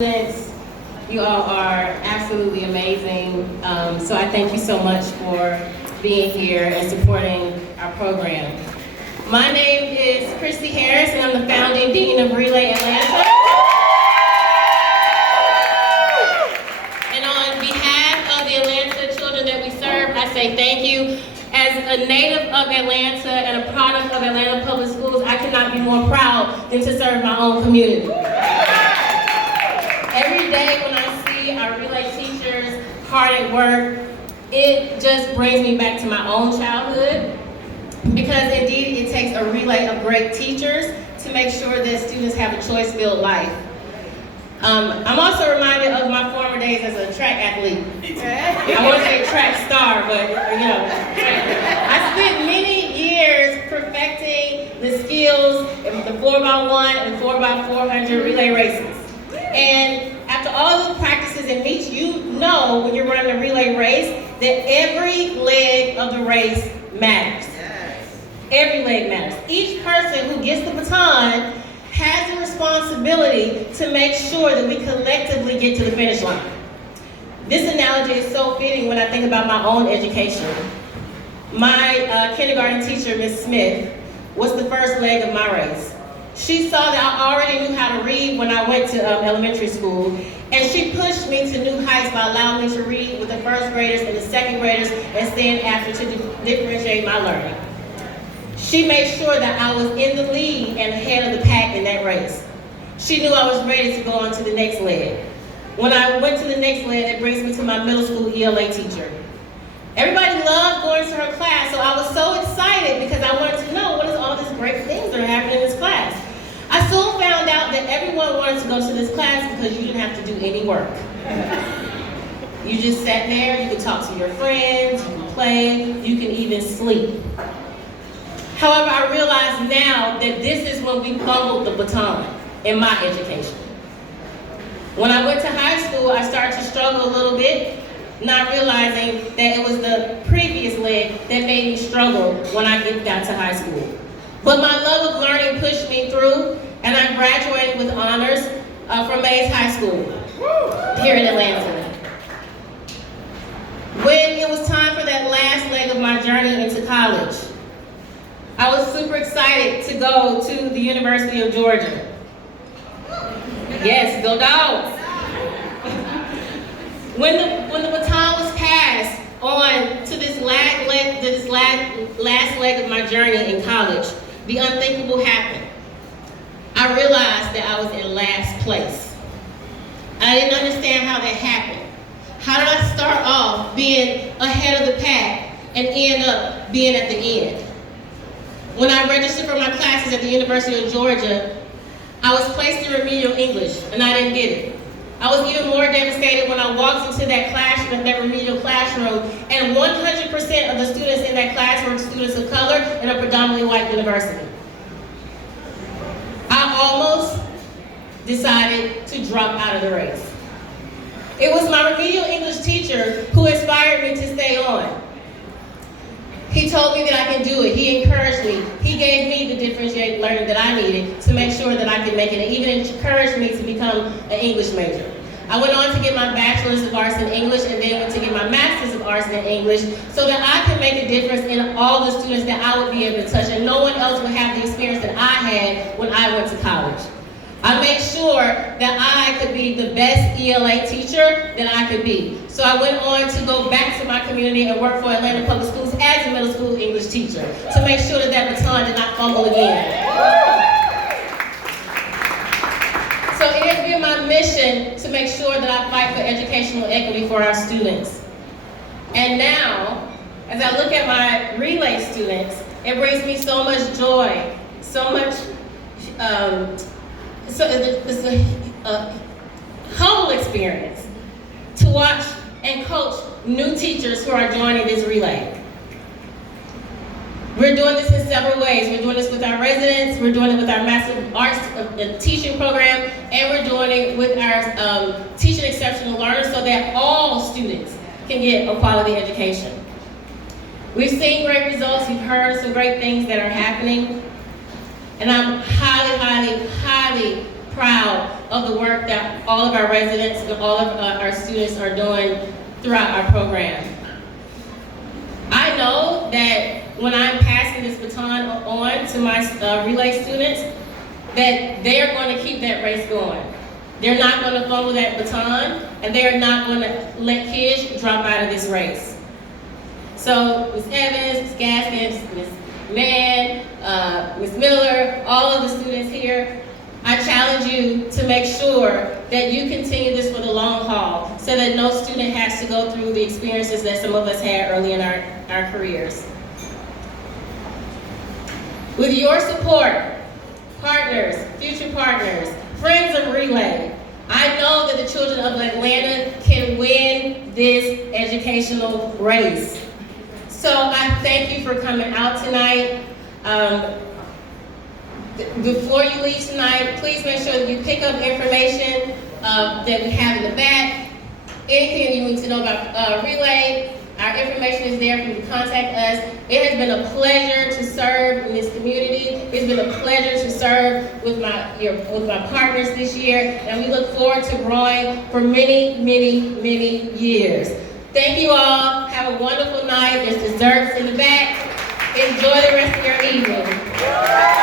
Students, you all are absolutely amazing. So I thank you so much for being here and supporting our program. My name is Christy Harris, and I'm the founding dean of Relay Atlanta. And on behalf of the Atlanta children that we serve, I say thank you. As a native of Atlanta and a product of Atlanta Public Schools, I could not be more proud than to serve my own community. Every day when I see our relay teachers hard at work, it just brings me back to my own childhood, because indeed it takes a relay of great teachers to make sure that students have a choice-filled life. I'm also reminded of my former days as a track athlete. I want to say track star, but I spent many years perfecting the skills in the 4x1 and 4x400 relay races. And after all the practices and meets, you know when you're running a relay race that every leg of the race matters. Every leg matters. Each person who gets the baton has a responsibility to make sure that we collectively get to the finish line. This analogy is so fitting when I think about my own education. My kindergarten teacher, Miss Smith, was the first leg of my race. She saw that I already knew how to read when I went to elementary school, and she pushed me to new heights by allowing me to read with the first graders and the second graders and stand after to differentiate my learning. She made sure that I was in the lead and ahead of the pack in that race. She knew I was ready to go on to the next leg. When I went to the next leg, that brings me to my middle school ELA teacher. Everybody loved going to her class, so I was so excited because I wanted to know what is all these great things that are happening in this class. I soon found out that everyone wanted to go to this class because you didn't have to do any work. You just sat there, you could talk to your friends, you could play, you can even sleep. However, I realize now that this is when we fumbled the baton in my education. When I went to high school, I started to struggle a little bit, not realizing that it was the previous leg that made me struggle when I got to high school. But my love of learning pushed me through, and I graduated with honors from Mays High School here in Atlanta. When it was time for that last leg of my journey into college, I was super excited to go to the University of Georgia. Yes, go Dogs! When the baton was passed on to this last leg of my journey in college, the unthinkable happened. I realized that I was in last place. I didn't understand how that happened. How did I start off being ahead of the pack and end up being at the end? When I registered for my classes at the University of Georgia, I was placed in remedial English, and I didn't get it. I was even more devastated when I walked into that classroom, that remedial classroom, and 100% of the students in that class were students of color in a predominantly white university. I almost decided to drop out of the race. It was my remedial English teacher who inspired me to stay on. He told me that I can do it. He encouraged me. He gave me the differentiated learning that I needed to make sure that I could make it, and even encouraged me to become an English major. I went on to get my Bachelor's of Arts in English, and then went to get my Master's of Arts in English, so that I could make a difference in all the students that I would be able to touch, and no one else would have the experience that I had when I went to college. I made sure that I could be the best ELA teacher that I could be. So I went on to go back to my community and work for Atlanta Public Schools as a middle school English teacher to make sure that that baton did not fumble again. So it has been my mission to make sure that I fight for educational equity for our students. And now, as I look at my relay students, it brings me so much joy, so much, so it's a whole experience to watch and coach new teachers who are joining this relay. We're doing this in several ways. We're doing this with our residents, we're doing it with our Master of Arts teaching program, and we're doing it with our teaching exceptional learners so that all students can get a quality education. We've seen great results, we've heard some great things that are happening, and I'm highly, highly, highly proud of the work that all of our residents and all of our students are doing throughout our program. I know that when I'm passing this baton on to my relay students, that they are going to keep that race going. They're not going to fumble that baton, and they're not going to let kids drop out of this race. So Ms. Evans, Ms. Gaskins, Ms. Mann, Ms. Miller, all of the students here, I challenge you to make sure that you continue this for the long haul so that no student has to go through the experiences that some of us had early in our careers. With your support, partners, future partners, friends of Relay, I know that the children of Atlanta can win this educational race. So I thank you for coming out tonight. Before you leave tonight, please make sure that you pick up information that we have in the back. Anything you need to know about Relay, our information is there for you to contact us. It has been a pleasure to serve in this community. It's been a pleasure to serve with my partners this year, and we look forward to growing for many, many, many years. Thank you all. Have a wonderful night. There's desserts in the back. Enjoy the rest of your evening.